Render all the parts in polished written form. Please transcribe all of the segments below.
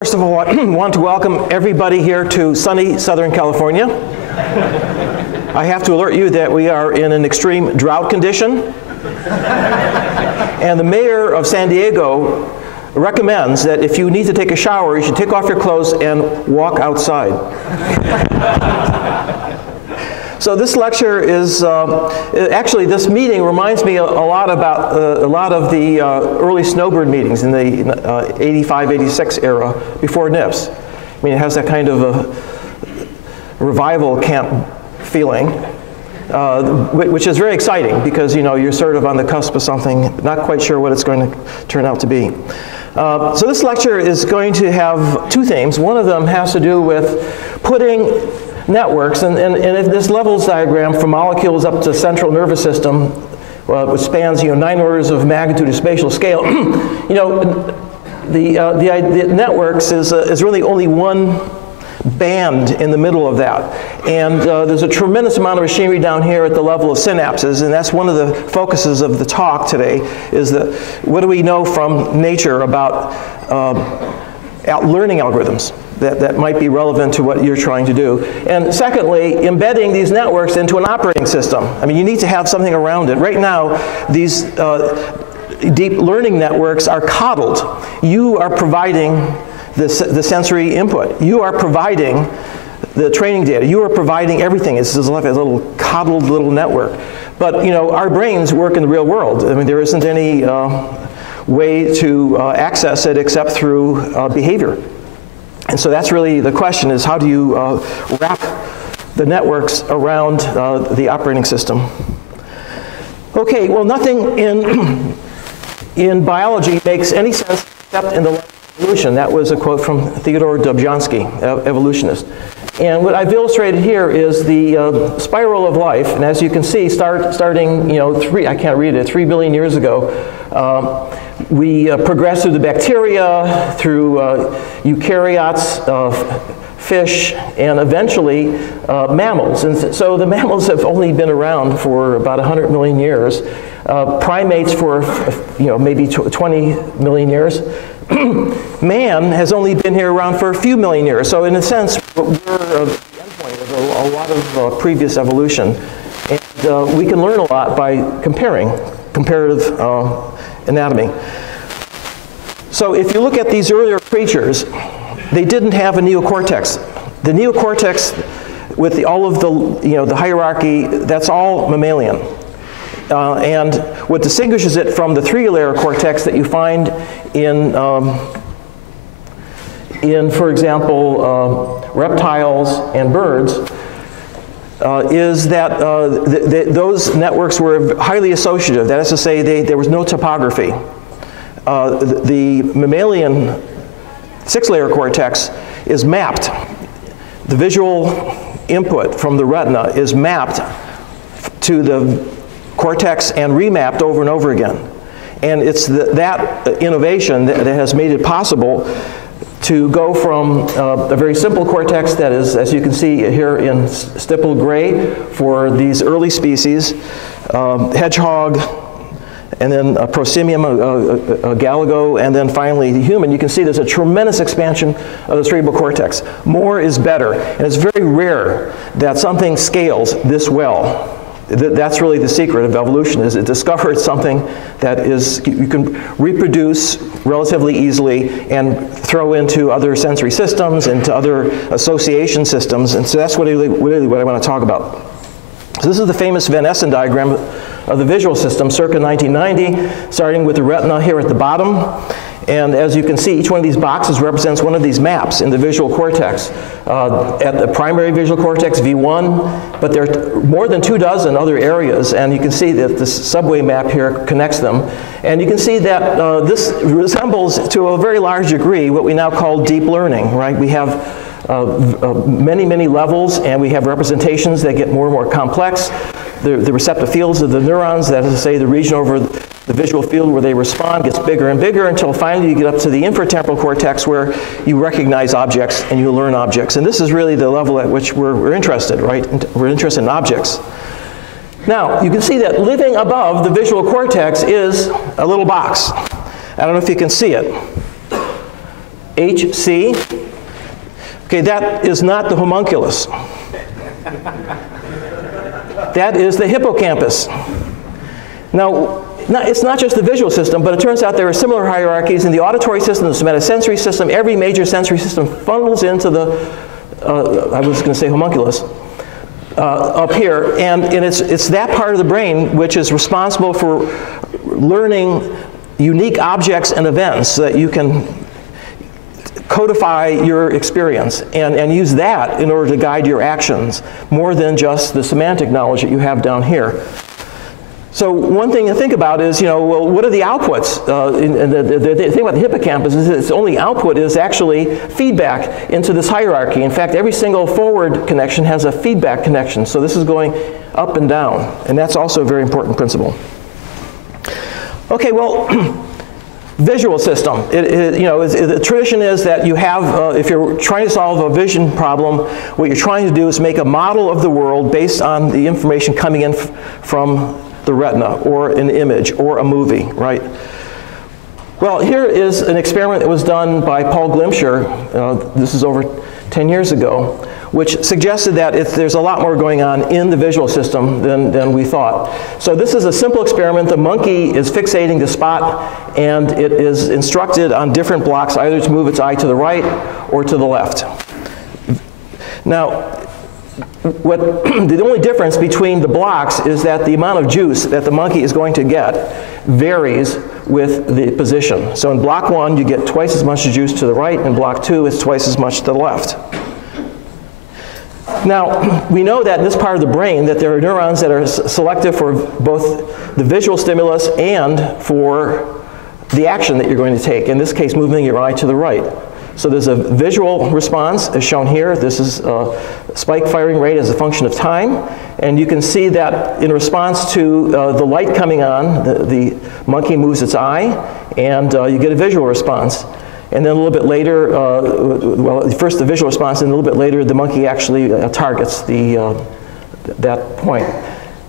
First of all, I want to welcome everybody here to sunny Southern California. I have to alert you that we are in an extreme drought condition. And the mayor of San Diego recommends that if you need to take a shower, you should take off your clothes and walk outside. So this lecture is, actually this meeting reminds me a lot about a lot of the early snowbird meetings in the 85, 86 era before NIPS. I mean, it has that kind of a revival camp feeling, which is very exciting because, you know, you're sort of on the cusp of something, not quite sure what it's going to turn out to be. So this lecture is going to have two themes. One of them has to do with putting networks, and if this levels diagram from molecules up to central nervous system, which spans 9 orders of magnitude of spatial scale, the networks is really only one band in the middle of that. And there's a tremendous amount of machinery down here at the level of synapses, and that's one of the focuses of the talk today, is that what do we know from nature about learning algorithms that might be relevant to what you're trying to do. And secondly, embedding these networks into an operating system. I mean, you need to have something around it. Right now, these deep learning networks are coddled. You are providing the sensory input. You are providing the training data. You are providing everything. It's just like a little coddled little network. But our brains work in the real world. I mean, there isn't any way to access it except through behavior. And so that's really the question, is how do you wrap the networks around the operating system? Okay, well, nothing in biology makes any sense except in the life of evolution. That was a quote from Theodore Dobzhansky, evolutionist. And what I've illustrated here is the spiral of life. And as you can see, starting, I can't read it, 3 billion years ago, we progressed through the bacteria, through eukaryotes, fish, and eventually mammals. And so the mammals have only been around for about 100 million years. Primates for maybe 20 million years. Man has only been here around for a few million years. So in a sense, we're the endpoint of a lot of previous evolution. And we can learn a lot by comparative anatomy. So if you look at these earlier creatures, they didn't have a neocortex. The neocortex, with all of the hierarchy, that's all mammalian. And what distinguishes it from the 3-layer cortex that you find in for example, reptiles and birds, is that those networks were highly associative. That is to say, there was no topography. The mammalian 6-layer cortex is mapped. The visual input from the retina is mapped to the cortex and remapped over and over again. And it's that innovation that has made it possible to go from a very simple cortex that is, as you can see here in stippled gray for these early species, hedgehog, and then a prosimium, a galago, and then finally the human. You can see there's a tremendous expansion of the cerebral cortex. More is better, and it's very rare that something scales this well. That's really the secret of evolution, is it discovered something that you can reproduce relatively easily and throw into other sensory systems, into other association systems, and so that's really what I want to talk about. So this is the famous Van Essen diagram of the visual system circa 1990, starting with the retina here at the bottom. And as you can see, each one of these boxes represents one of these maps in the visual cortex. At the primary visual cortex, V1, but there are more than 24 other areas, and you can see that this subway map here connects them. And you can see that this resembles, to a very large degree, what we now call deep learning, right? We have many, many levels, and we have representations that get more and more complex. The receptive fields of the neurons, that is to say, the region over the visual field where they respond, gets bigger and bigger until finally you get up to the infratemporal cortex where you recognize objects and you learn objects. And this is really the level at which we're interested, right? We're interested in objects. Now, you can see that living above the visual cortex is a little box. I don't know if you can see it. HC. Okay, that is not the homunculus. That is the hippocampus. Now, it's not just the visual system, but it turns out there are similar hierarchies in the auditory system, the somatosensory system. Every major sensory system funnels into the, I was going to say homunculus, up here. And it's that part of the brain which is responsible for learning unique objects and events so that you can codify your experience and use that in order to guide your actions more than just the semantic knowledge that you have down here. So one thing to think about is, well, what are the outputs? The thing about the hippocampus is its only output is actually feedback into this hierarchy. In fact, every single forward connection has a feedback connection. So this is going up and down, and that's also a very important principle. Okay, well, visual system. The tradition is that you have, if you're trying to solve a vision problem, what you're trying to do is make a model of the world based on the information coming in from the retina, or an image, or a movie, right? Well, here is an experiment that was done by Paul Glimcher, this is over 10 years ago, which suggested that there's a lot more going on in the visual system than we thought. So this is a simple experiment. The monkey is fixating the spot, and it is instructed on different blocks either to move its eye to the right or to the left. Now, the only difference between the blocks is that the amount of juice that the monkey is going to get varies with the position. So in block 1, you get twice as much juice to the right. In block 2, it's twice as much to the left. Now, we know that in this part of the brain that there are neurons that are selective for both the visual stimulus and for the action that you're going to take. In this case, moving your eye to the right. So there's a visual response, as shown here. This is a spike firing rate as a function of time. And you can see that in response to the light coming on, the monkey moves its eye, and you get a visual response. And then a little bit later, well, first the visual response, and a little bit later, the monkey actually targets that point.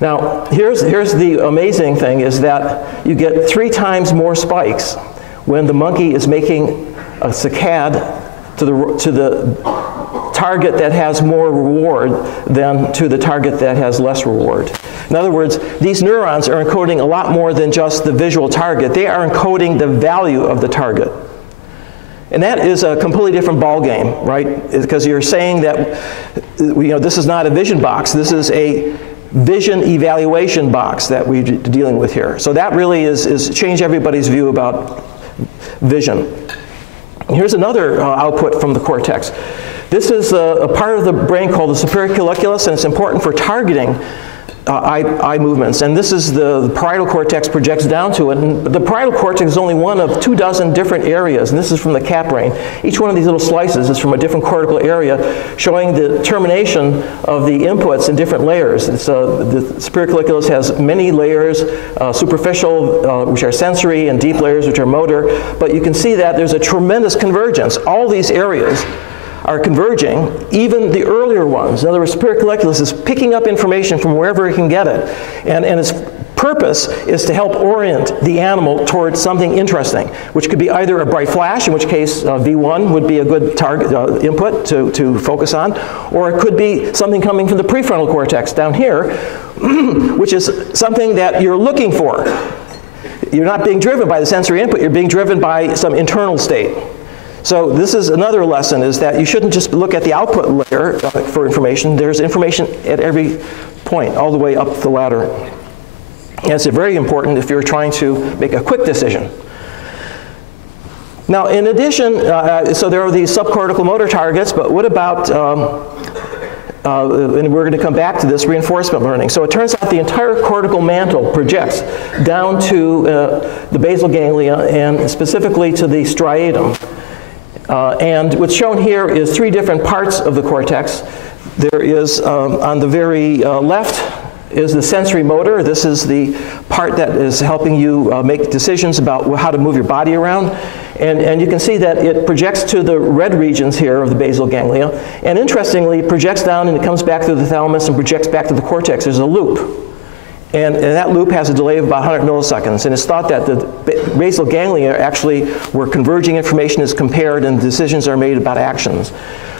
Now, here's the amazing thing, is that you get 3 times more spikes when the monkey is making a saccade to the target that has more reward than to the target that has less reward. In other words, these neurons are encoding a lot more than just the visual target. They are encoding the value of the target. And that is a completely different ball game, right? Because you're saying that this is not a vision box. This is a vision evaluation box that we're dealing with here. So that really is changed everybody's view about vision. Here's another output from the cortex. This is a part of the brain called the Superiorcolliculus, and it's important for targeting eye movements. And this is the parietal cortex projects down to it. And the parietal cortex is only one of 24 different areas, and this is from the cat brain. Each one of these little slices is from a different cortical area, showing the termination of the inputs in different layers. The Superiorcolliculus has many layers, superficial, which are sensory, and deep layers, which are motor. But you can see that there's a tremendous convergence. All these areas are converging, even the earlier ones. In other words, Superiorcolliculus is picking up information from wherever it can get it. And its purpose is to help orient the animal towards something interesting, which could be either a bright flash, in which case V1 would be a good target input to focus on, or it could be something coming from the prefrontal cortex down here, which is something that you're looking for. You're not being driven by the sensory input, you're being driven by some internal state. So this is another lesson, is that you shouldn't just look at the output layer for information. There's information at every point, all the way up the ladder. And it's very important if you're trying to make a quick decision. Now, in addition, so there are these subcortical motor targets, but what about, and we're going to come back to this, reinforcement learning. So it turns out the entire cortical mantle projects down to the basal ganglia, and specifically to the striatum. And what's shown here is 3 different parts of the cortex. There is, on the very left, is the sensory motor. This is the part that is helping you make decisions about how to move your body around. And you can see that it projects to the red regions here of the basal ganglia. And interestingly, it projects down and it comes back through the thalamus and projects back to the cortex. There's a loop. And that loop has a delay of about 100 milliseconds. And it's thought that the basal ganglia actually where converging information is compared and decisions are made about actions.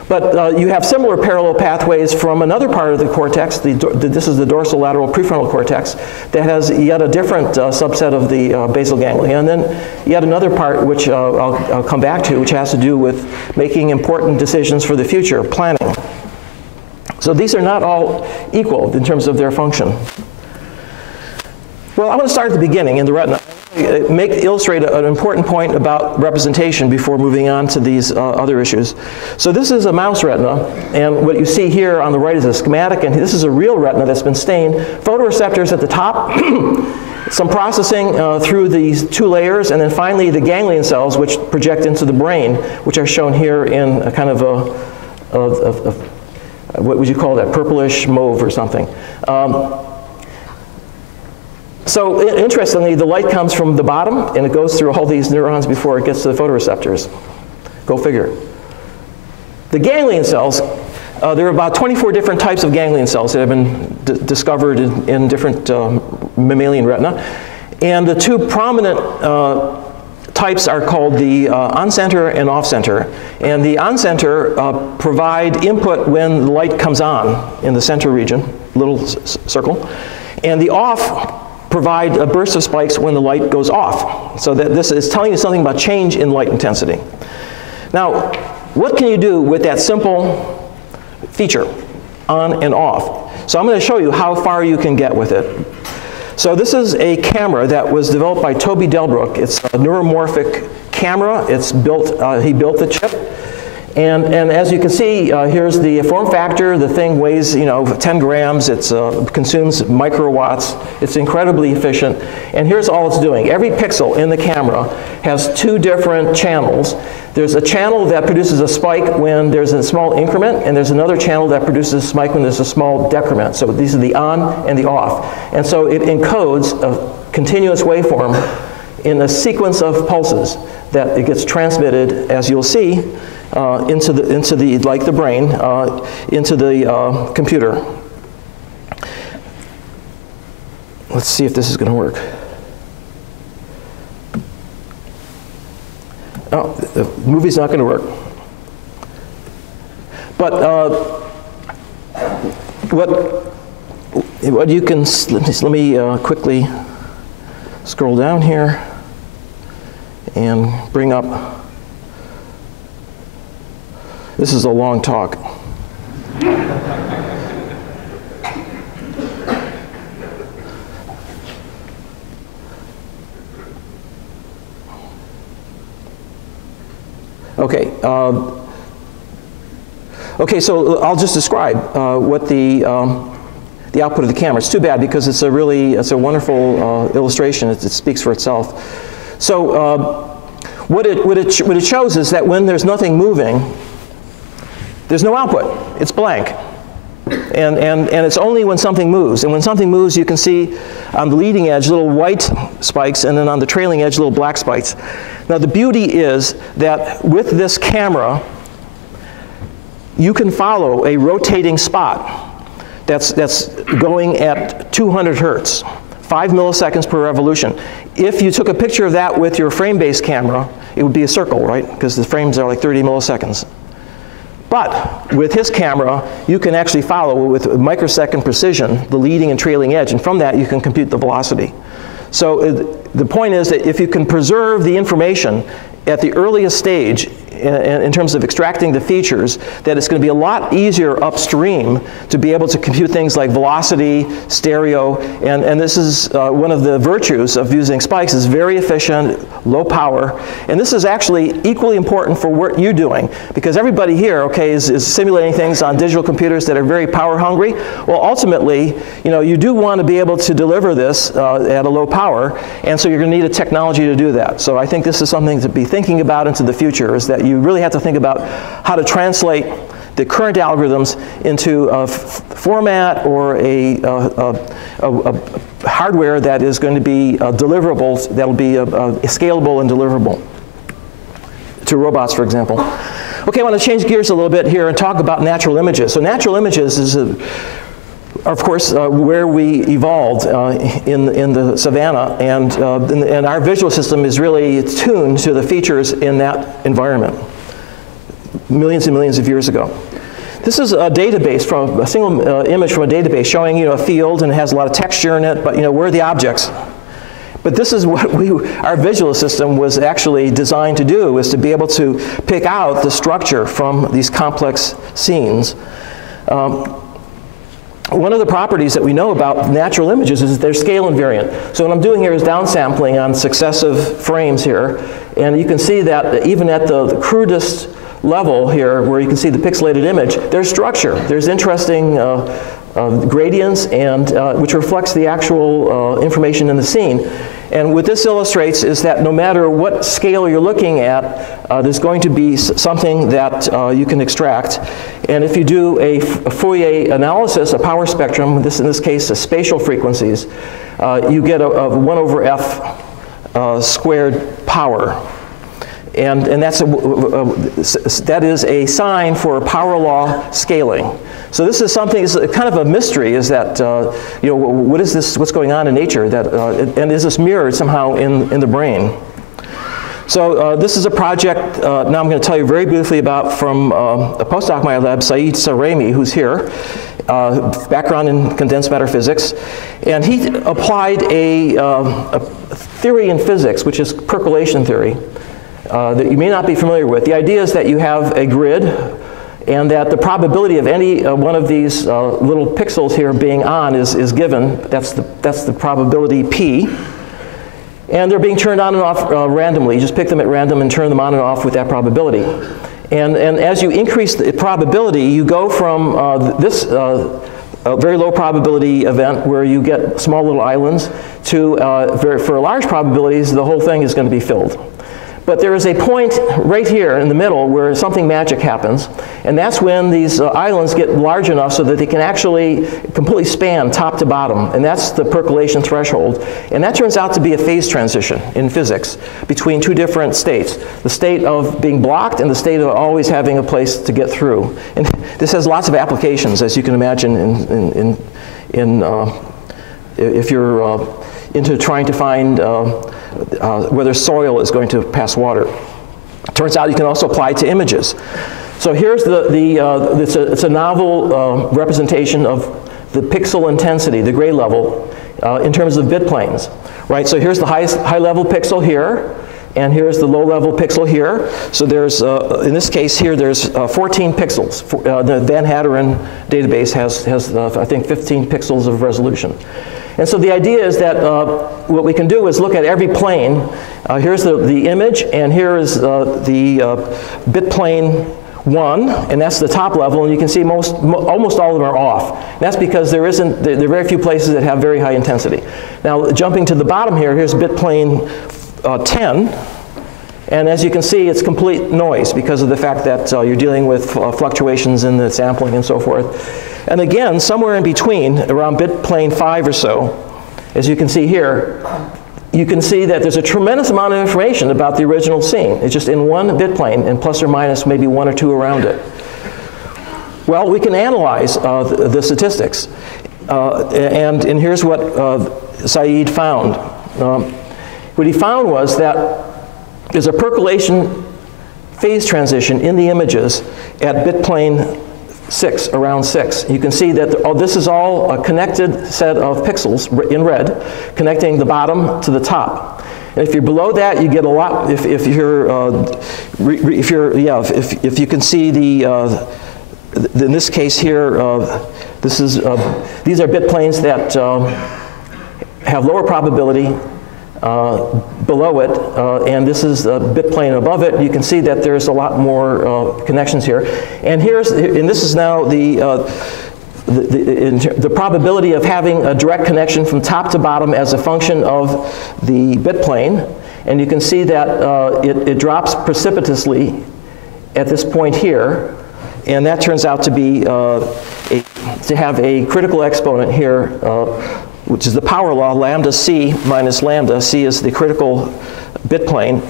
But you have similar parallel pathways from another part of the cortex. This is the dorsolateral prefrontal cortex that has yet a different subset of the basal ganglia. And then yet another part, which I'll come back to, which has to do with making important decisions for the future, planning. So these are not all equal in terms of their function. Well, I want to start at the beginning in the retina. Illustrate an important point about representation before moving on to these other issues. So this is a mouse retina, and what you see here on the right is a schematic, and this is a real retina that's been stained. Photoreceptors at the top, some processing through these two layers, and then finally the ganglion cells which project into the brain, which are shown here in a kind of a what would you call that, purplish mauve or something. So interestingly, the light comes from the bottom and it goes through all these neurons before it gets to the photoreceptors. Go figure. The ganglion cells, there are about 24 different types of ganglion cells that have been discovered in different mammalian retina. And the two prominent types are called the on-center and off-center. And the on-center provide input when the light comes on in the center region, little circle. And the off provide a burst of spikes when the light goes off. So that this is telling you something about change in light intensity. Now, what can you do with that simple feature, on and off? So I'm going to show you how far you can get with it. So this is a camera that was developed by Toby Delbrook. It's a neuromorphic camera. It's built, he built the chip. And as you can see, here's the form factor. The thing weighs, 10 grams. It consumes microwatts. It's incredibly efficient. And here's all it's doing. Every pixel in the camera has two different channels. There's a channel that produces a spike when there's a small increment, and there's another channel that produces a spike when there's a small decrement. So these are the on and the off. And so it encodes a continuous waveform in a sequence of pulses that it gets transmitted, as you'll see, into the like the brain, into the computer. Let's see if this is going to work. Oh, the movie's not going to work. But what you can, let me quickly scroll down here and bring up. This is a long talk. Okay. Okay, so I'll just describe what the output of the camera. It's too bad because it's a wonderful illustration. It speaks for itself. So what it shows is that when there's nothing moving, there's no output. It's blank. And it's only when something moves. And when something moves, you can see on the leading edge little white spikes, and then on the trailing edge little black spikes. Now the beauty is that with this camera, you can follow a rotating spot that's going at 200 hertz, 5 milliseconds per revolution. If you took a picture of that with your frame-based camera, it would be a circle, right? Because the frames are like 30 milliseconds. But with his camera, you can actually follow with microsecond precision the leading and trailing edge, and from that you can compute the velocity. So the point is that if you can preserve the information at the earliest stage in terms of extracting the features, that it's going to be a lot easier upstream to be able to compute things like velocity, stereo, and this is one of the virtues of using spikes. It's very efficient, low power, and this is actually equally important for what you're doing, because everybody here, okay, is simulating things on digital computers that are very power hungry. Well, ultimately, you do want to be able to deliver this at a low power, and so you're going to need a technology to do that. So I think this is something to be thinking about into the future, is that you really have to think about how to translate the current algorithms into a format or a hardware that is going to be deliverables, that will be scalable and deliverable to robots, for example. Okay, I want to change gears a little bit here and talk about natural images. So natural images is of course, where we evolved in the savanna, and our visual system is really tuned to the features in that environment millions and millions of years ago. This is a database from a single image from a database showing a field, and it has a lot of texture in it, but where are the objects? But this is what our visual system was actually designed to do, is to be able to pick out the structure from these complex scenes. One of the properties that we know about natural images is they're scale invariant. So what I'm doing here is downsampling on successive frames here, and you can see that even at the crudest level here, where you can see the pixelated image, there's structure. There's interesting gradients, and which reflects the actual information in the scene. And what this illustrates is that no matter what scale you're looking at, there's going to be something that you can extract. And if you do a Fourier analysis, a power spectrum, in this case spatial frequencies, you get a 1 over f squared power. And that is a sign for power law scaling. So this is something, it's kind of a mystery, is that, what is this, what's going on in nature, that, and is this mirrored somehow in the brain? So this is a project, now I'm going to tell you very briefly about, from a postdoc in my lab, Saeed Saremi, who's here, background in condensed matter physics, and he applied a theory in physics, which is percolation theory, that you may not be familiar with. The idea is that you have a grid, and that the probability of any one of these little pixels here being on is given. That's the probability P. And they're being turned on and off randomly. You just pick them at random and turn them on and off with that probability. And as you increase the probability, you go from this very low probability event where you get small little islands to, for large probabilities, the whole thing is going to be filled. But there is a point right here in the middle where something magic happens, and that's when these islands get large enough so that they can actually completely span top to bottom, and that's the percolation threshold. And that turns out to be a phase transition in physics between two different states, the state of being blocked and the state of always having a place to get through. And this has lots of applications, as you can imagine, if you're into trying to find whether soil is going to pass water. Turns out you can also apply it to images. So here's it's a novel representation of the pixel intensity, the gray level, in terms of bit planes. Right? So here's the high-level pixel here, and here's the low-level pixel here. So there's, in this case here, there's 14 pixels. The Van Hatteren database has I think, 15 pixels of resolution. And so the idea is that what we can do is look at every plane. Here's the image, and here is the bit plane 1, and that's the top level, and you can see almost all of them are off. And that's because there are very few places that have very high intensity. Now, jumping to the bottom here, here's bit plane 10, and as you can see, it's complete noise because of the fact that you're dealing with fluctuations in the sampling and so forth. And again, somewhere in between, around bit plane 5 or so, as you can see here, you can see that there's a tremendous amount of information about the original scene. It's just in one bit plane, and plus or minus maybe 1 or 2 around it. Well, we can analyze the statistics. And here's what Saeed found. What he found was that there's a percolation phase transition in the images at bit plane 6, around 6. You can see that this is all a connected set of pixels in red, connecting the bottom to the top. And if you're below that, you get a lot. If you can see in this case here, these are bit planes that have lower probability below it, and this is the bit plane above it. You can see that there's a lot more connections here. And this is now the probability of having a direct connection from top to bottom as a function of the bit plane. And you can see that it drops precipitously at this point here, and that turns out to be to have a critical exponent here, which is the power law, lambda c minus lambda. C is the critical bit plane,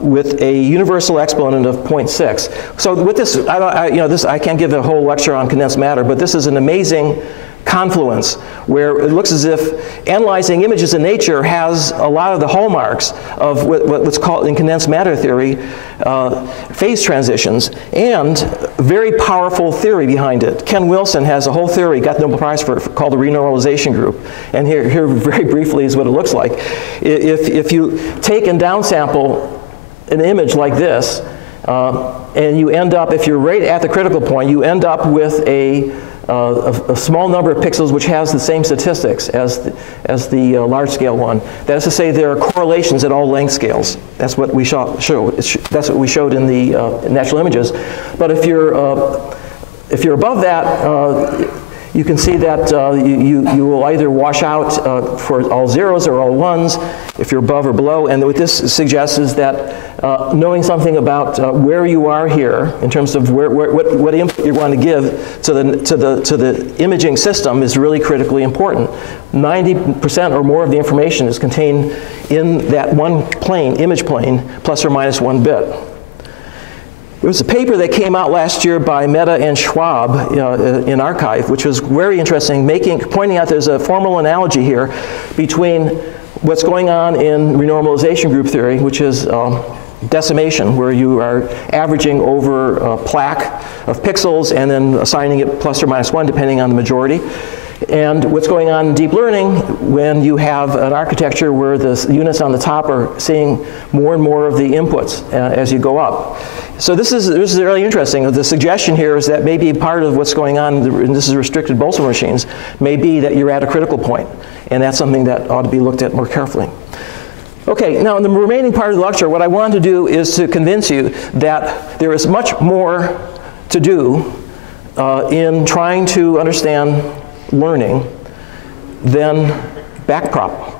with a universal exponent of 0.6. So with this, I can't give a whole lecture on condensed matter, but this is an amazing confluence, where it looks as if analyzing images in nature has a lot of the hallmarks of what's called in condensed matter theory phase transitions, and very powerful theory behind it. Ken Wilson has a whole theory, got the Nobel Prize for called the renormalization group. And here very briefly is what it looks like. If you take and downsample an image like this, and you end up, if you're right at the critical point, you end up with a small number of pixels which has the same statistics as the large scale one. That is to say, there are correlations at all length scales. That's what we that's what we showed in the natural images. But if you're above that, you can see that you will either wash out for all zeros or all ones if you're above or below. And what this suggests is that knowing something about where you are here in terms of what input you want to give to the imaging system is really critically important. 90% or more of the information is contained in that one plane, image plane, plus or minus 1 bit. There was a paper that came out last year by Mehta and Schwab in Archive, which was very interesting, pointing out there's a formal analogy here between what's going on in renormalization group theory, which is decimation, where you are averaging over a plaque of pixels and then assigning it plus or minus 1 depending on the majority. And what's going on in deep learning when you have an architecture where the units on the top are seeing more and more of the inputs as you go up. So this is really interesting. The suggestion here is that maybe part of what's going on, and this is restricted Boltzmann machines, may be that you're at a critical point. And that's something that ought to be looked at more carefully. Okay, now in the remaining part of the lecture, what I want to do is to convince you that there is much more to do in trying to understand learning than backprop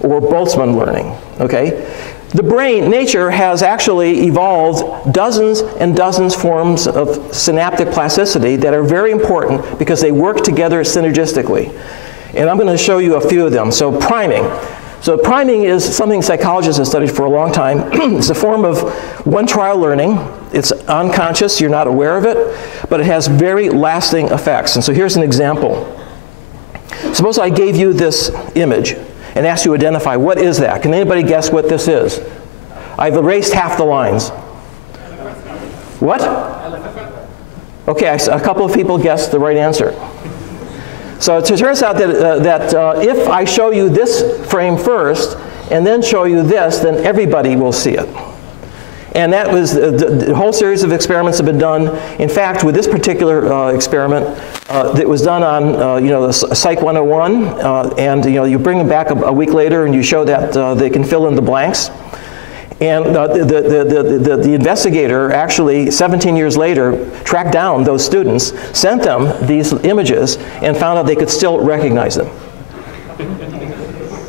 or Boltzmann learning, okay? The brain, nature has actually evolved dozens and dozens forms of synaptic plasticity that are very important because they work together synergistically. And I'm going to show you a few of them. So priming. So priming is something psychologists have studied for a long time. It's a form of one-trial learning. It's unconscious, you're not aware of it, but it has very lasting effects. And so here's an example. Suppose I gave you this image and asked you to identify, what is that? Can anybody guess what this is? I've erased half the lines. What? Okay, a couple of people guessed the right answer. So it turns out that, if I show you this frame first and then show you this, then everybody will see it. And that was the whole series of experiments have been done. In fact, with this particular experiment, that was done on the Psych 101, and you bring them back a week later and you show that they can fill in the blanks. And the investigator actually, 17 years later, tracked down those students, sent them these images, and found out they could still recognize them.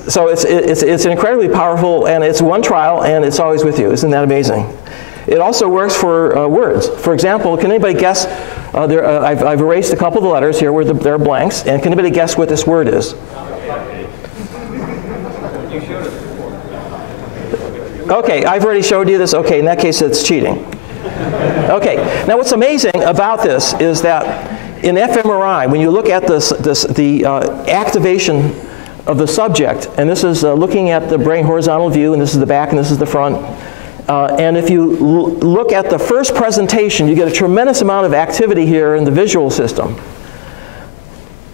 So it's incredibly powerful, and it's one trial, and it's always with you. Isn't that amazing? It also works for words. For example, can anybody guess, I've erased a couple of the letters here where there are blanks, and can anybody guess what this word is? Okay, I've already showed you this. Okay, in that case, it's cheating. Okay, now what's amazing about this is that in fMRI, when you look at the activation of the subject, and this is looking at the brain horizontal view, and this is the back, and this is the front. And if you look at the first presentation, you get a tremendous amount of activity here in the visual system.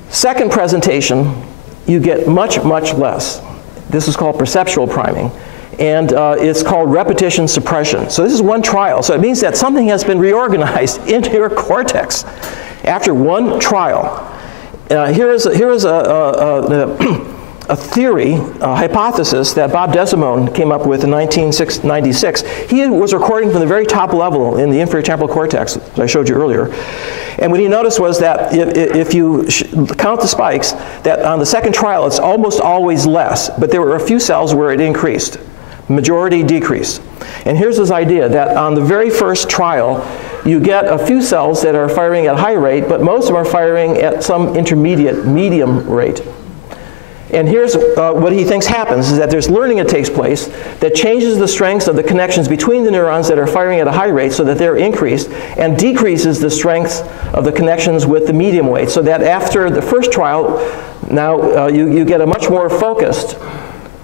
Second presentation, you get much, much less. This is called perceptual priming. And it's called repetition suppression. So this is one trial. So it means that something has been reorganized into your cortex after one trial. Here is a theory, a hypothesis that Bob Desimone came up with in 1996. He was recording from the very top level in the inferior temporal cortex, as I showed you earlier. And what he noticed was that if you count the spikes, that on the second trial it's almost always less, but there were a few cells where it increased. Majority decreased. And here's his idea, that on the very first trial, you get a few cells that are firing at a high rate, but most of them are firing at some intermediate, medium rate. And here's what he thinks happens, is that there's learning that takes place that changes the strengths of the connections between the neurons that are firing at a high rate so that they're increased, and decreases the strengths of the connections with the medium weight, so that after the first trial, now you get a much more focused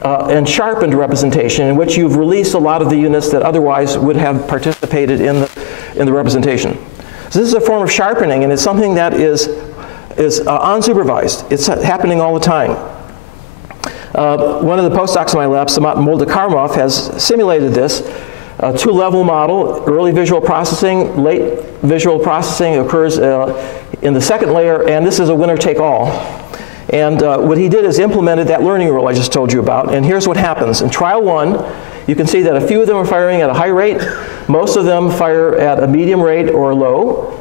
and sharpened representation in which you've released a lot of the units that otherwise would have participated in the representation. So this is a form of sharpening, and it's something that is unsupervised. It's happening all the time. One of the postdocs in my lab, Samat Moldakarmov, has simulated this. A two-level model, early visual processing, late visual processing occurs in the second layer, and this is a winner-take-all. And what he did is implemented that learning rule I just told you about, and here's what happens. In trial 1, you can see that a few of them are firing at a high rate, most of them fire at a medium rate or low.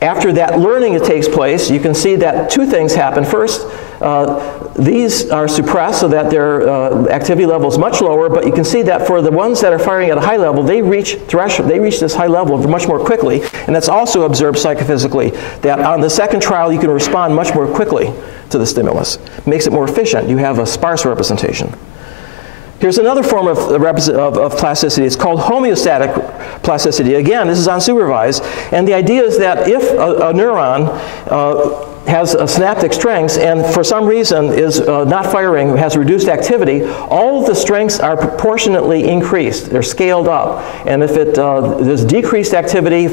After that learning that takes place, you can see that two things happen. First, these are suppressed so that their activity level is much lower, but you can see that for the ones that are firing at a high level, they reach this high level much more quickly, and that's also observed psychophysically, that on the second trial you can respond much more quickly to the stimulus. It makes it more efficient. You have a sparse representation. Here's another form of plasticity. It's called homeostatic plasticity. Again, this is unsupervised, and the idea is that if a neuron has a synaptic strengths and for some reason is not firing, has reduced activity, all of the strengths are proportionately increased. They're scaled up. And if there's decreased activity,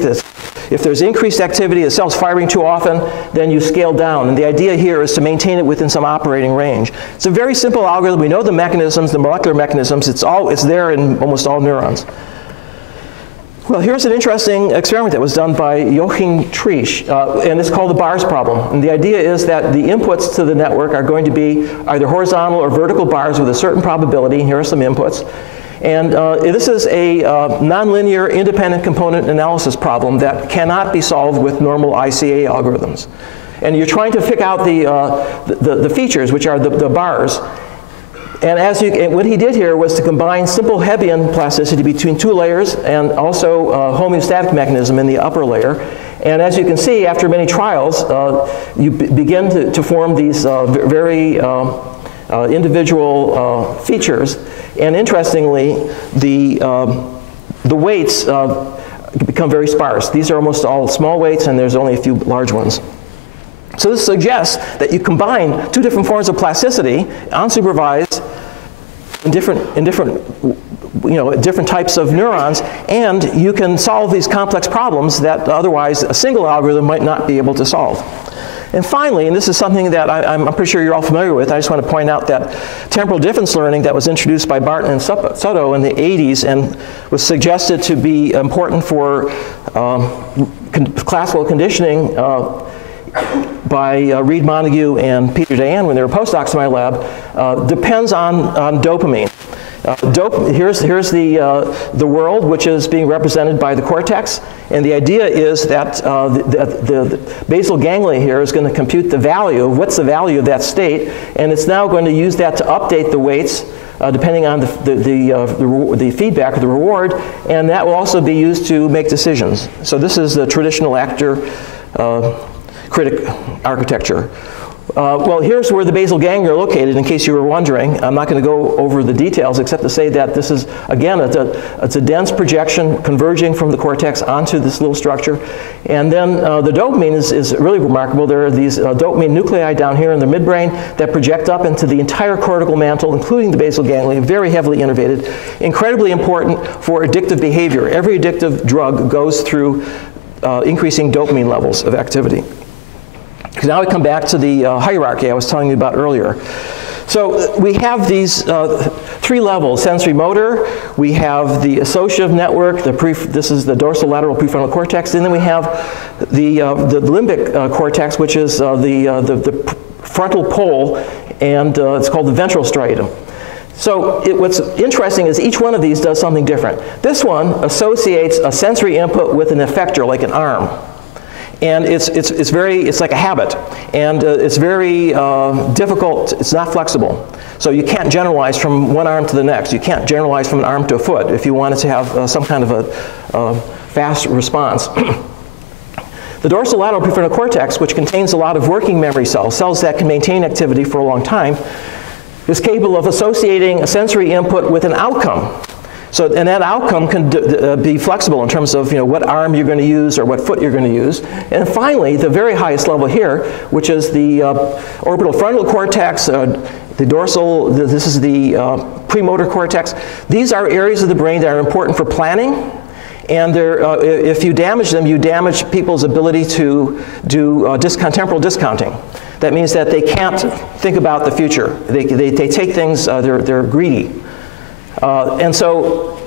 if there's increased activity, the cell's firing too often, then you scale down. And the idea here is to maintain it within some operating range. It's a very simple algorithm. We know the mechanisms, the molecular mechanisms. It's there in almost all neurons. Well, here's an interesting experiment that was done by Joachim Triesch, and it's called the bars problem. And the idea is that the inputs to the network are going to be either horizontal or vertical bars with a certain probability. Here are some inputs. And this is a nonlinear independent component analysis problem that cannot be solved with normal ICA algorithms. And you're trying to pick out the features, which are the bars. And what he did here was to combine simple Hebbian plasticity between two layers and also a homeostatic mechanism in the upper layer. And as you can see, after many trials, you begin to form these very individual features. And interestingly, the weights become very sparse. These are almost all small weights, and there's only a few large ones. So this suggests that you combine two different forms of plasticity, unsupervised, in different types of neurons, and you can solve these complex problems that otherwise a single algorithm might not be able to solve. And finally, and this is something that I'm pretty sure you're all familiar with, I just want to point out that temporal difference learning that was introduced by Barton and Soto in the 80s and was suggested to be important for classical conditioning by Reed Montague and Peter Dayan when they were postdocs in my lab, depends on dopamine. Here's the world, which is being represented by the cortex, and the idea is that the basal ganglia here is going to compute the value, what's the value of that state, and it's now going to use that to update the weights depending on the feedback of the reward, and that will also be used to make decisions. So this is the traditional actor-critic architecture. Well, here's where the basal ganglia are located, in case you were wondering. I'm not going to go over the details except to say that this is, again, it's a dense projection converging from the cortex onto this little structure. And then the dopamine is really remarkable. There are these dopamine nuclei down here in the midbrain that project up into the entire cortical mantle, including the basal ganglia, very heavily innervated. Incredibly important for addictive behavior. Every addictive drug goes through increasing dopamine levels of activity. Now we come back to the hierarchy I was telling you about earlier. So we have these three levels: sensory motor, we have the associative network, this is the dorsolateral prefrontal cortex, and then we have the limbic cortex, which is the frontal pole, and it's called the ventral striatum. So what's interesting is each one of these does something different. This one associates a sensory input with an effector, like an arm. And it's like a habit, and it's very difficult. It's not flexible, so you can't generalize from one arm to the next. You can't generalize from an arm to a foot if you wanted to have some kind of a fast response. The dorsolateral prefrontal cortex, which contains a lot of working memory cells that can maintain activity for a long time, is capable of associating a sensory input with an outcome. So, and that outcome can be flexible in terms of what arm you're going to use or what foot you're going to use. And finally, the very highest level here, which is the orbital frontal cortex, the dorsal, this is the premotor cortex. These are areas of the brain that are important for planning. And if you damage them, you damage people's ability to do temporal discounting. That means that they can't think about the future. They take things, they're greedy. And so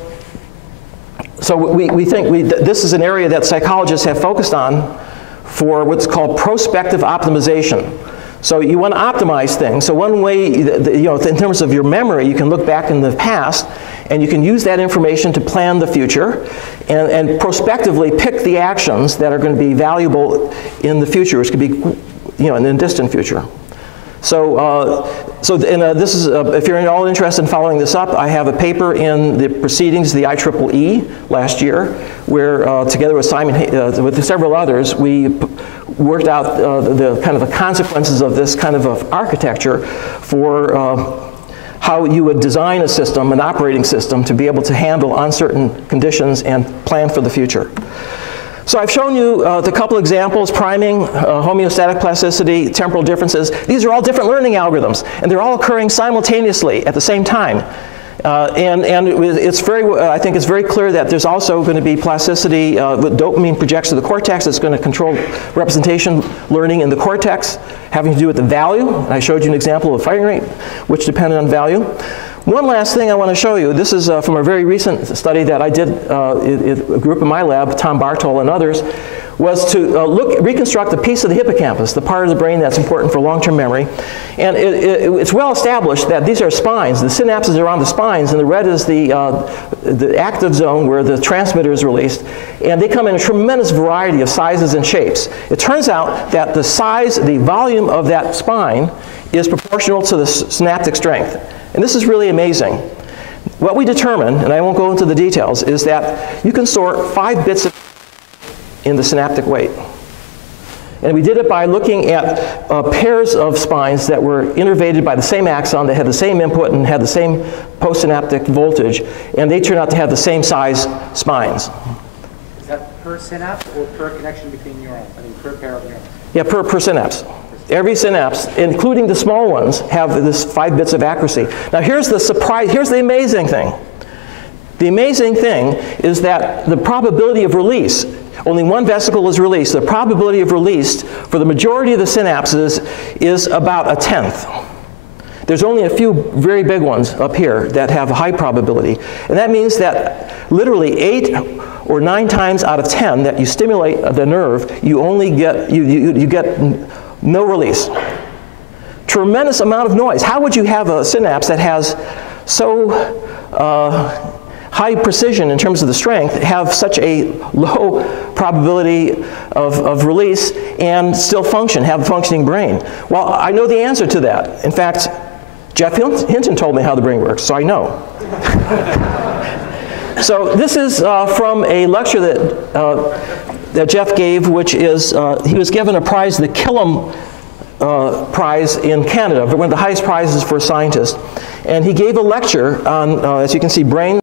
we think this is an area that psychologists have focused on for what's called prospective optimization. So you want to optimize things. So one way, in terms of your memory, you can look back in the past and you can use that information to plan the future and prospectively pick the actions that are going to be valuable in the future, which could be in the distant future. So, this is, if you're at all interested in following this up, I have a paper in the proceedings, the IEEE last year, where together with with several others, we worked out the kind of the consequences of this kind of architecture for how you would design a system, an operating system, to be able to handle uncertain conditions and plan for the future. So I've shown you the couple examples: priming, homeostatic plasticity, temporal differences. These are all different learning algorithms, and they're all occurring simultaneously at the same time. And it's I think it's very clear that there's also going to be plasticity with dopamine projects to the cortex. It's going to control representation learning in the cortex, having to do with the value. And I showed you an example of firing rate, which depended on value. One last thing I want to show you. This is from a very recent study that I did, a group in my lab, Tom Bartol and others, was to reconstruct a piece of the hippocampus, the part of the brain that's important for long-term memory. And it's well established that these are spines. The synapses are on the spines, and the red is the active zone where the transmitter is released. And they come in a tremendous variety of sizes and shapes. It turns out that the size, the volume of that spine is proportional to the synaptic strength. And this is really amazing. What we determined, and I won't go into the details, is that you can store 5 bits in the synaptic weight. And we did it by looking at pairs of spines that were innervated by the same axon, that had the same input and had the same postsynaptic voltage, and they turned out to have the same size spines. Is that per synapse or per connection between neurons? I mean, per pair of neurons? Yeah, per synapse. Every synapse, including the small ones, have this 5 bits of accuracy. Now here's the surprise, here's the amazing thing. The amazing thing is that the probability of release, only one vesicle is released, the probability of release for the majority of the synapses is about 1/10. There's only a few very big ones up here that have a high probability. And that means that literally 8 or 9 times out of 10 that you stimulate the nerve, you only get, you get no release. Tremendous amount of noise. How would you have a synapse that has so high precision in terms of the strength, have such a low probability of release, and still function, have a functioning brain? Well, I know the answer to that. In fact, Jeff Hinton told me how the brain works, so I know. So this is from a lecture that Jeff gave, which is, he was given a prize, the Killam Prize in Canada, one of the highest prizes for a scientist. And he gave a lecture on, as you can see, brain